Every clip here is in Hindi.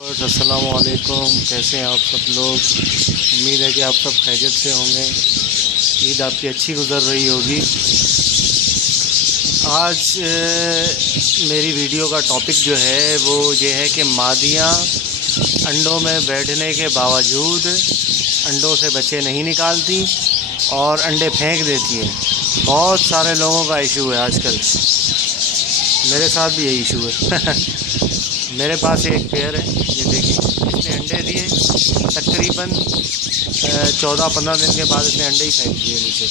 अस्सलामु अलैकुम। कैसे हैं आप सब लोग? उम्मीद है कि आप सब खैरियत से होंगे। ईद आपकी अच्छी गुज़र रही होगी। आज मेरी वीडियो का टॉपिक जो है वो ये है कि मादियाँ अंडों में बैठने के बावजूद अंडों से बच्चे नहीं निकालती और अंडे फेंक देती हैं। बहुत सारे लोगों का इशू है आजकल, मेरे साथ भी यही इशू है। मेरे पास एक पेयर है, ये देखिए, इसने अंडे दिए तकरीबन 14-15 दिन के बाद इसने अंडे ही फेंक दिए नीचे,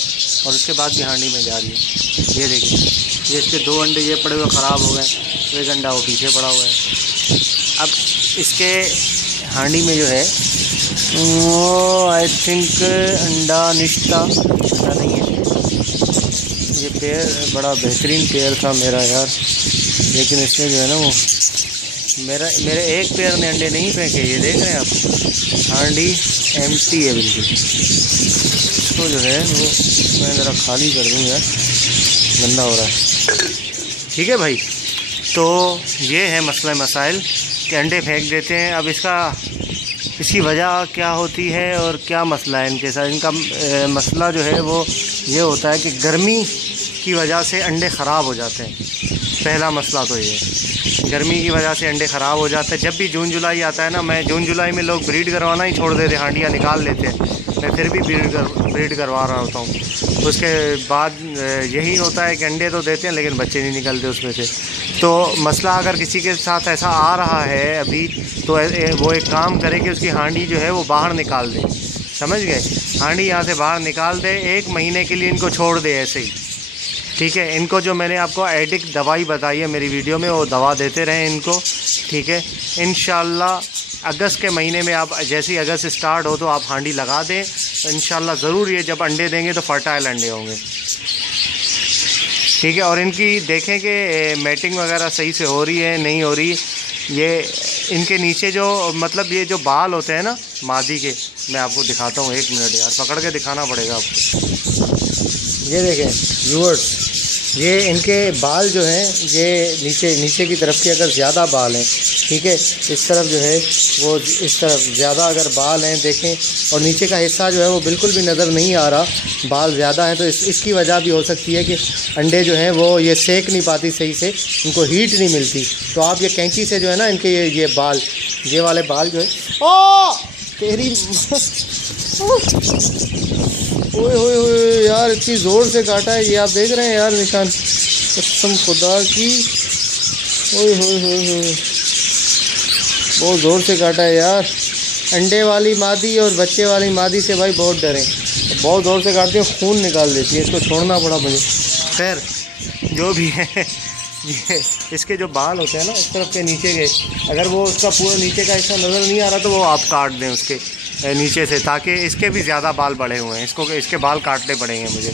और उसके बाद भी हांडी में जा रही है। ये देखिए, ये इसके 2 अंडे ये पड़े हुए ख़राब हो गए, तो एक अंडा वो पीछे पड़ा हुआ है। अब इसके हांडी में जो है वो आई थिंक अंडा नहीं है। ये पेयर बड़ा बेहतरीन पेयर था मेरा यार, लेकिन इसने जो है ना वो मेरे एक पेयर ने अंडे नहीं फेंके। ये देख रहे हैं आप, हांडी एम्प्टी है बिल्कुल। इसको जो है वो मैं ज़रा खाली कर दूँ यार, गंदा हो रहा है। ठीक है भाई, तो ये है मसला मसाइल कि अंडे फेंक देते हैं। अब इसकी वजह क्या होती है और क्या मसला है इनके साथ? इनका मसला जो है वो ये होता है कि गर्मी की वजह से अंडे ख़राब हो जाते हैं। पहला मसला तो ये है, गर्मी की वजह से अंडे ख़राब हो जाते हैं। जब भी जून जुलाई आता है ना, मैं जून जुलाई में लोग ब्रीड करवाना ही छोड़ देते, हांडियाँ निकाल लेते हैं। मैं फिर भी ब्रीड करवा रहा होता हूँ। उसके बाद यही होता है कि अंडे तो देते हैं लेकिन बच्चे नहीं निकलते उसमें से। तो मसला अगर किसी के साथ ऐसा आ रहा है अभी, तो वो एक काम करे कि उसकी हांडी जो है वो बाहर निकाल दे। समझ गए? हांडी यहाँ से बाहर निकाल दे, 1 महीने के लिए इनको छोड़ दे ऐसे ही। ठीक है, इनको जो मैंने आपको एडिक दवाई बताई है मेरी वीडियो में, वो दवा देते रहें इनको। ठीक है, इंशाल्लाह अगस्त के महीने में आप जैसे ही अगस्त स्टार्ट हो तो आप हांडी लगा दें, तो इंशाल्लाह ज़रूर ये जब अंडे देंगे तो फर्टाइल अंडे होंगे। ठीक है, और इनकी देखें कि मैटिंग वगैरह सही से हो रही है नहीं हो रही। ये इनके नीचे जो मतलब ये जो बाल होते हैं ना मादी के, मैं आपको दिखाता हूँ, 1 मिनट यार, पकड़ के दिखाना पड़ेगा आपको। ये देखें व्यूअर्स, ये इनके बाल जो हैं ये नीचे की तरफ के अगर ज़्यादा बाल हैं, ठीक है, इस तरफ जो है वो इस तरफ ज़्यादा अगर बाल हैं देखें, और नीचे का हिस्सा जो है वो बिल्कुल भी नज़र नहीं आ रहा, बाल ज़्यादा हैं, तो इसकी वजह भी हो सकती है कि अंडे जो हैं वो ये सेक नहीं पाती सही से, इनको हीट नहीं मिलती। तो आप ये कैंची से जो है ना इनके ये बाल, ये वाले बाल जो है, ओ तेरी ओए यार, इतनी ज़ोर से काटा है, ये आप देख रहे हैं यार निशान, कसम खुदा की। ओए बहुत ज़ोर से काटा है यार। अंडे वाली मादी और बच्चे वाली मादी से भाई बहुत डरें, बहुत ज़ोर से काटती है, खून निकाल देती है, इसको छोड़ना पड़ा मुझे। खैर जो भी है, ये इसके जो बाल होते हैं ना इस तरफ के नीचे के, अगर वो उसका पूरा नीचे का हिस्सा नज़र नहीं आ रहा तो वो आप काट दें उसके नीचे से, ताकि इसके भी ज़्यादा बाल बड़े हुए हैं, इसके बाल काटने पड़ेंगे मुझे।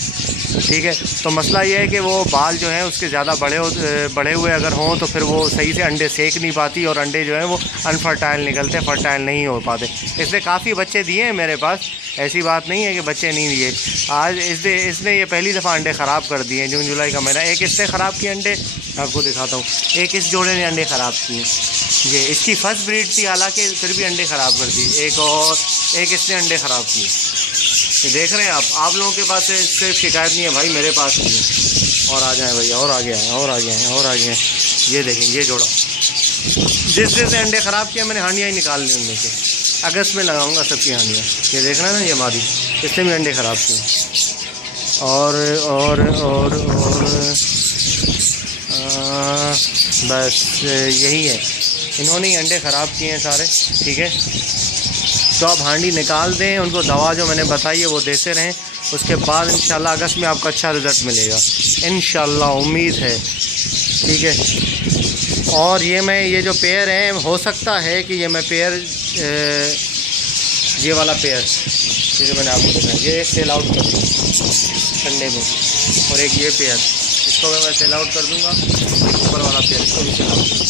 ठीक है, तो मसला ये है कि वो बाल जो हैं उसके ज़्यादा बड़े हुए अगर हों तो फिर वो सही से अंडे सेक नहीं पाती, और अंडे जो हैं वो अनफर्टाइल निकलते, फर्टाइल नहीं हो पाते। इसने काफ़ी बच्चे दिए हैं मेरे पास, ऐसी बात नहीं है कि बच्चे नहीं दिए। आज इसने ये पहली दफ़ा अंडे ख़राब कर दिए जून जुलाई का महीना। एक इसने ख़राब किए अंडे, आपको दिखाता हूँ, एक इस जोड़े ने अंडे ख़राब किए। ये इसकी फर्स्ट ब्रीड थी हालांकि, फिर भी अंडे ख़राब कर दिए। एक इसने अंडे ख़राब किए। ये देख रहे हैं आप लोगों के पास सिर्फ शिकायत नहीं है भाई, मेरे पास भी है। और आ जाए भैया, और आ गया है, और आ गया है, और आ गया है। ये देखें, ये जोड़ा जिस अंडे ख़राब किया मैंने हांडियाँ ही निकाल ली उनमें से। अगस्त में लगाऊंगा सबकी हांडियाँ। ये देख रहे हैं ना, ये मादी, इसने भी अंडे ख़राब किए। और बस यही है, इन्होंने ही अंडे ख़राब किए हैं सारे। ठीक है, तो आप हांडी निकाल दें, उनको दवा जो मैंने बताई है वो देते रहें, उसके बाद इंशाल्लाह अगस्त में आपको अच्छा रिज़ल्ट मिलेगा इंशाल्लाह, उम्मीद है। ठीक है, और ये जो पेयर है, हो सकता है कि ये मैं पेयर ये वाला पेयर ये जो मैंने आपको बताया, ये सेल आउट कर दूँ ठंडे में, और एक ये पेयर, इसको मैं सेल आउट कर दूँगा, ऊपर वाला पेयर इसको भी सेल आउट कर दूँगा।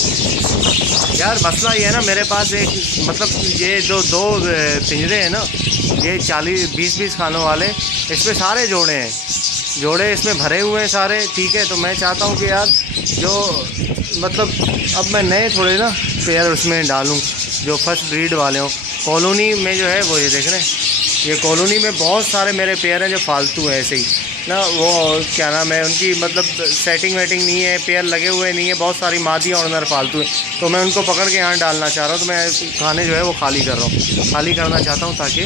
यार मसला ये है ना, मेरे पास एक मतलब ये जो 2 पिंजरे हैं ना, ये 40-20 खानों वाले, इसमें सारे जोड़े इसमें भरे हुए हैं सारे। ठीक है, तो मैं चाहता हूँ कि यार जो मतलब अब मैं नए थोड़े ना पेयर उसमें डालूँ, जो फर्स्ट ब्रीड वाले हों। कॉलोनी में जो है वो ये देख रहे हैं, ये कॉलोनी में बहुत सारे मेरे पेयर हैं जो फालतू हैं ऐसे ही ना, वो क्या नाम है उनकी, मतलब सेटिंग वेटिंग नहीं है, पेयर लगे हुए नहीं है, बहुत सारी मादी और नर फालतू है। तो मैं उनको पकड़ के यहाँ डालना चाह रहा हूँ, तो मैं खाने जो है वो खाली कर रहा हूँ, खाली करना चाहता हूँ ताकि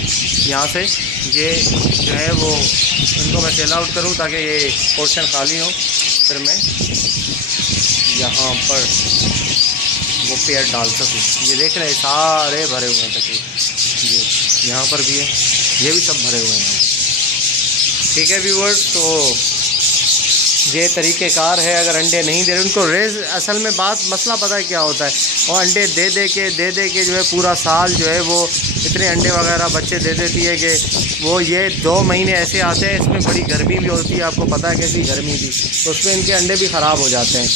यहाँ से ये जो है वो उनको मैं सेल आउट करूँ ताकि ये पोर्शन खाली हो, फिर मैं यहाँ पर वो पेयर डाल सकूँ। ये देख रहे हैं सारे भरे हुए हैं तकरीबन, ये यहाँ पर भी है, ये भी सब भरे हुए हैं। ठीक है व्यूअर्स, तो ये तरीक़ेकार है। अगर अंडे नहीं दे रहे उनको रेज, असल में बात मसला पता है क्या होता है, और अंडे दे दे के जो है पूरा साल जो है वो इतने अंडे वगैरह बच्चे दे देती है कि वो ये 2 महीने ऐसे आते हैं, इसमें बड़ी गर्मी भी होती है, आपको पता है कैसी गर्मी भी, तो उसमें इनके अंडे भी ख़राब हो जाते हैं।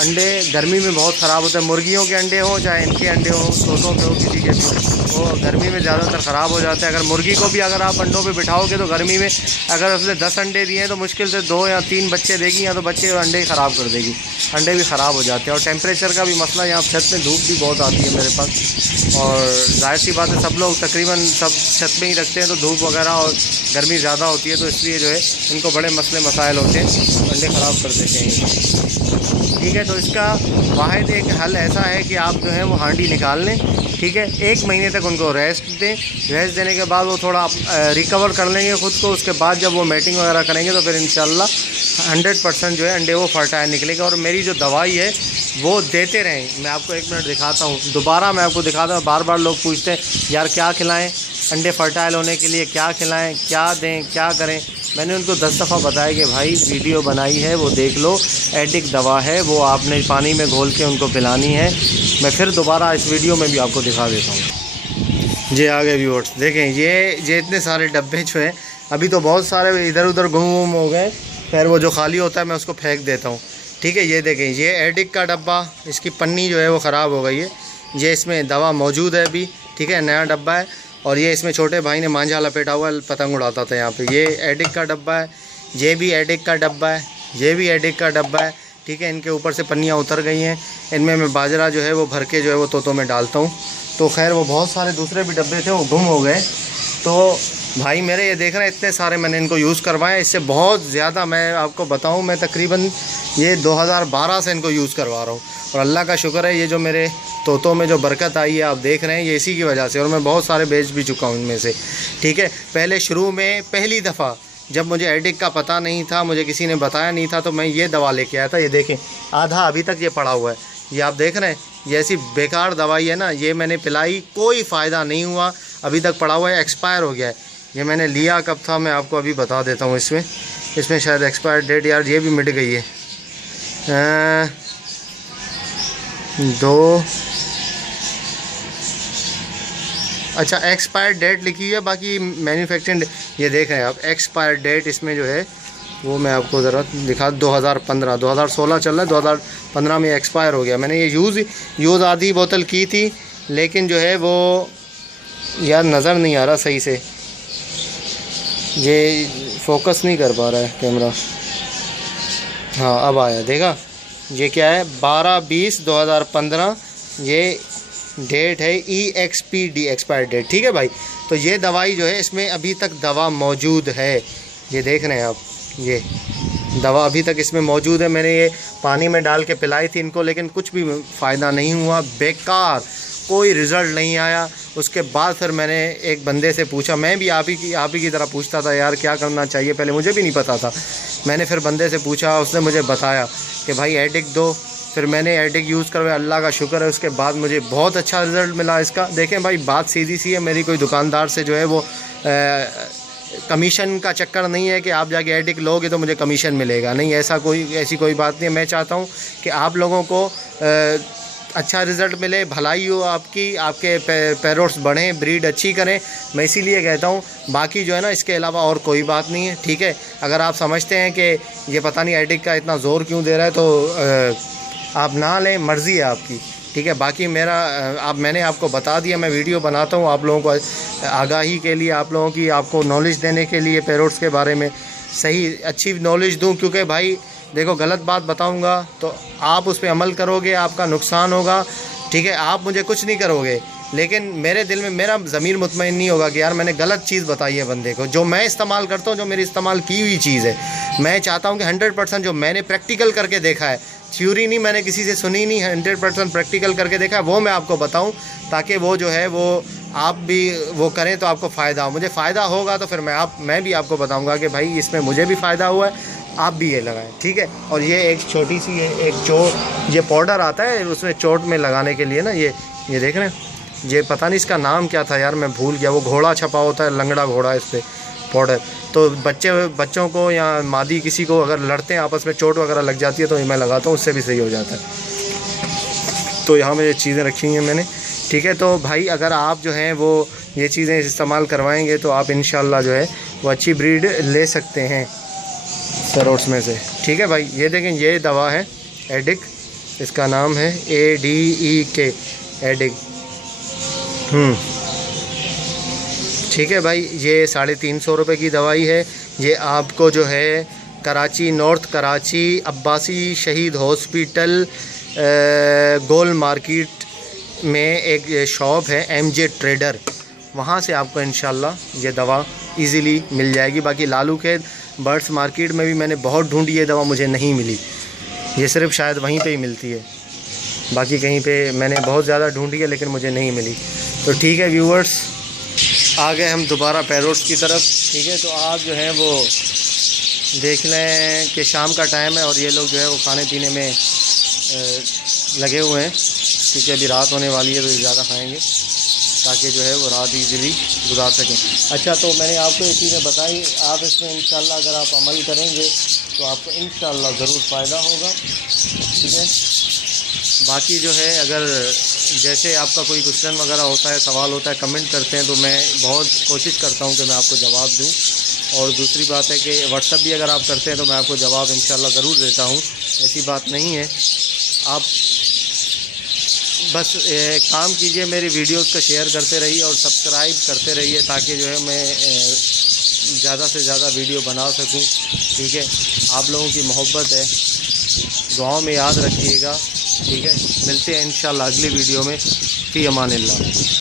अंडे गर्मी में बहुत ख़राब होते हैं, मुर्गियों के अंडे हों चाहे इनके अंडे हों, तोतों के हो, किसी के भी हो, वो गर्मी में ज़्यादातर ख़राब हो जाते हैं। अगर मुर्गी को भी अगर आप अंडों पे बिठाओगे तो गर्मी में अगर उसने 10 अंडे दिए हैं तो मुश्किल से 2 या 3 बच्चे देगी, या तो बच्चे और अंडे ख़राब कर देगी, अंडे भी ख़राब हो जाते हैं। और टेम्परेचर का भी मसला, यहाँ छत में धूप भी बहुत आती है मेरे पास, और जाहिर सी बात है सब लोग तकरीबन सब छत में ही रखते हैं, तो धूप वगैरह और गर्मी ज़्यादा होती है, तो इसलिए जो है इनको बड़े मसले मसाइल होते हैं, अंडे ख़राब कर देते हैं। ठीक है, तो इसका वाहिद एक हल ऐसा है कि आप जो है वो हांडी निकाल लें, ठीक है, 1 महीने तक उनको रेस्ट दें। रेस्ट देने के बाद वो थोड़ा रिकवर कर लेंगे ख़ुद को, उसके बाद जब वो मैटिंग वगैरह करेंगे तो फिर इंशाल्लाह 100% जो है अंडे वो फर्टाइल निकलेगा। और मेरी जो दवाई है वो देते रहें। मैं आपको 1 मिनट दिखाता हूँ, दोबारा मैं आपको दिखाता हूँ। बार बार लोग पूछते हैं यार क्या खिलाएं अंडे फर्टाइल होने के लिए, क्या खिलाएं, क्या दें, क्या करें। मैंने उनको 10 दफ़ा बताया कि भाई वीडियो बनाई है वो देख लो, एडिक दवा है वो आपने पानी में घोल के उनको पिलानी है। मैं फिर दोबारा इस वीडियो में भी आपको दिखा देता हूँ। जी आगे व्यूअर्स देखें, ये इतने सारे डब्बे जो हैं, अभी तो बहुत सारे इधर उधर घूम हो गए, फिर वो जो खाली होता है मैं उसको फेंक देता हूँ। ठीक है, ये देखें, ये एडिक का डब्बा, इसकी पन्नी जो है वो ख़राब हो गई है, ये इसमें दवा मौजूद है अभी, ठीक है, नया डब्बा है। और ये इसमें छोटे भाई ने मांझा लपेटा हुआ है, पतंग उड़ाता था यहाँ पे। ये एडिक का डब्बा है, ये भी एडिक का डब्बा है, ये भी एडिक का डब्बा है, ठीक है। इनके ऊपर से पन्नियाँ उतर गई हैं, इनमें मैं बाजरा जो है वो भर के जो है वो तोतों में डालता हूँ। तो खैर वो बहुत सारे दूसरे भी डब्बे थे वो गुम हो गए। तो भाई मेरे ये देख रहे हैं इतने सारे मैंने इनको यूज़ करवाए, इससे बहुत ज़्यादा मैं आपको बताऊँ, मैं तकरीबन ये 2012 से इनको यूज़ करवा रहा हूँ। और अल्लाह का शुक्र है ये जो मेरे तोतों में जो बरकत आई है आप देख रहे हैं, ये इसी की वजह से। और मैं बहुत सारे बेच भी चुका हूँ इनमें से, ठीक है। पहले शुरू में पहली दफ़ा जब मुझे एडिक का पता नहीं था, मुझे किसी ने बताया नहीं था, तो मैं ये दवा लेके आया था। ये देखें आधा अभी तक ये पड़ा हुआ है, ये आप देख रहे हैं, ये ऐसी बेकार दवाई है ना, ये मैंने पिलाई कोई फ़ायदा नहीं हुआ, अभी तक पड़ा हुआ है, एक्सपायर हो गया है। ये मैंने लिया कब था मैं आपको अभी बता देता हूँ। इसमें शायद एक्सपायर डेट यार ये भी मिट गई है, 2 अच्छा एक्सपायर डेट लिखी है, बाकी मैन्युफैक्चरिंग ये देख रहे हैं आप, एक्सपायर डेट इसमें जो है वो मैं आपको ज़रा दिखा, 2015 2016 चल रहा है, 2015 में एक्सपायर हो गया। मैंने ये यूज़ आधी बोतल की थी, लेकिन जो है वो यार नज़र नहीं आ रहा सही से, ये फोकस नहीं कर पा रहा है कैमरा। हाँ अब आया, देखा ये क्या है, 12/20/2015 ये डेट है, EXPD एक्सपायर डेट, ठीक है भाई। तो ये दवाई जो है इसमें अभी तक दवा मौजूद है, ये देख रहे हैं आप, ये दवा अभी तक इसमें मौजूद है। मैंने ये पानी में डाल के पिलाई थी इनको, लेकिन कुछ भी फ़ायदा नहीं हुआ, बेकार, कोई रिज़ल्ट नहीं आया। उसके बाद फिर मैंने एक बंदे से पूछा, मैं भी आप ही की तरह पूछता था यार क्या करना चाहिए, पहले मुझे भी नहीं पता था। मैंने फिर बंदे से पूछा, उसने मुझे बताया कि भाई एडिक दो। फिर मैंने एडिक यूज़ करवाया, अल्लाह का शुक्र है, उसके बाद मुझे बहुत अच्छा रिज़ल्ट मिला इसका। देखें भाई बात सीधी सी है, मेरी कोई दुकानदार से जो है वो कमीशन का चक्कर नहीं है कि आप जाके एडिक लोगे तो मुझे कमीशन मिलेगा, नहीं, ऐसी कोई बात नहीं है। मैं चाहता हूँ कि आप लोगों को अच्छा रिज़ल्ट मिले, भलाई हो आपकी, आपके पैरोट्स बढ़ें, ब्रीड अच्छी करें, मैं इसीलिए कहता हूँ। बाकी जो है ना इसके अलावा और कोई बात नहीं है, ठीक है। अगर आप समझते हैं कि ये पता नहीं एडिक का इतना ज़ोर क्यों दे रहा है तो आप ना लें, मर्ज़ी है आपकी, ठीक है। बाकी मैंने आपको बता दिया, मैं वीडियो बनाता हूँ आप लोगों को आगाही के लिए, आप लोगों की आपको नॉलेज देने के लिए, पैरोट्स के बारे में सही अच्छी नॉलेज दूँ। क्योंकि भाई देखो गलत बात बताऊंगा तो आप उस पर अमल करोगे, आपका नुकसान होगा, ठीक है। आप मुझे कुछ नहीं करोगे, लेकिन मेरे दिल में मेरा ज़मीर मुतमईन नहीं होगा कि यार मैंने गलत चीज़ बताई है बंदे को। जो मैं इस्तेमाल करता हूँ, जो मेरी इस्तेमाल की हुई चीज़ है, मैं चाहता हूँ कि 100% जो मैंने प्रैक्टिकल करके देखा है, थ्योरी नहीं मैंने किसी से सुनी नहीं, 100% प्रैक्टिकल करके देखा है, वो मैं आपको बताऊँ, ताकि वो जो है वो आप भी वो करें तो आपको फ़ायदा हो। मुझे फ़ायदा होगा तो फिर मैं भी आपको बताऊँगा कि भाई इसमें मुझे भी फ़ायदा हुआ है, आप भी ये लगाएं, ठीक है। और ये एक छोटी सी एक चोट, ये पाउडर आता है उसमें चोट में लगाने के लिए ना, ये देख रहे हैं, ये पता नहीं इसका नाम क्या था यार, मैं भूल गया। वो घोड़ा छपा होता है, लंगड़ा घोड़ा, इस पर पाउडर। तो बच्चों को या मादी किसी को अगर लड़ते हैं आपस में, चोट वगैरह लग जाती है तो मैं लगाता हूँ, उससे भी सही हो जाता है। तो यहाँ पे ये चीज़ें रखी हैं मैंने, ठीक है। तो भाई अगर आप जो हैं वो ये चीज़ें इस्तेमाल करवाएंगे तो आप इंशाल्लाह जो है वो अच्छी ब्रीड ले सकते हैं सरोट्स में से, ठीक है भाई। ये देखें, ये दवा है एडिक, इसका नाम है ADEK, एडिक। ठीक है भाई, ये 350 रुपये की दवाई है। ये आपको जो है कराची, नॉर्थ कराची अब्बासी शहीद हॉस्पिटल गोल मार्केट में एक शॉप है MJ ट्रेडर, वहाँ से आपको इंशाल्लाह ये दवा इजीली मिल जाएगी। बाकी लालू के बर्ड्स मार्केट में भी मैंने बहुत ढूंढी, ये दवा मुझे नहीं मिली, ये सिर्फ शायद वहीं पे ही मिलती है, बाकी कहीं पे मैंने बहुत ज़्यादा ढूंढी है लेकिन मुझे नहीं मिली। तो ठीक है व्यूवर्स, आ गए हम दोबारा पैरोट्स की तरफ, ठीक है। तो आप जो है वो देख लें कि शाम का टाइम है और ये लोग जो है वो खाने पीने में लगे हुए हैं, क्योंकि अभी रात होने वाली है तो ज़्यादा खाएंगे ताकि जो है वो रात इजीली गुजार सकें। अच्छा, तो मैंने आपको ये चीज़ें बताई, आप इसमें इंशाल्लाह अगर आप अमल करेंगे तो आपको इंशाल्लाह ज़रूर फ़ायदा होगा, ठीक है। बाकी जो है अगर जैसे आपका कोई क्वेश्चन वगैरह होता है, सवाल होता है, कमेंट करते हैं तो मैं बहुत कोशिश करता हूं कि मैं आपको जवाब दूं। और दूसरी बात है कि व्हाट्सअप भी अगर आप करते हैं तो मैं आपको जवाब इंशाल्लाह ज़रूर देता हूं, ऐसी बात नहीं है। आप बस काम कीजिए, मेरी वीडियोस को शेयर करते रहिए और सब्सक्राइब करते रहिए, ताकि जो है मैं ज़्यादा से ज़्यादा वीडियो बना सकूं, ठीक है। आप लोगों की मोहब्बत है, दुआओं में याद रखिएगा, ठीक है। मिलते हैं इंशाल्लाह अगली वीडियो में। फ़ी अमानिल्लाह।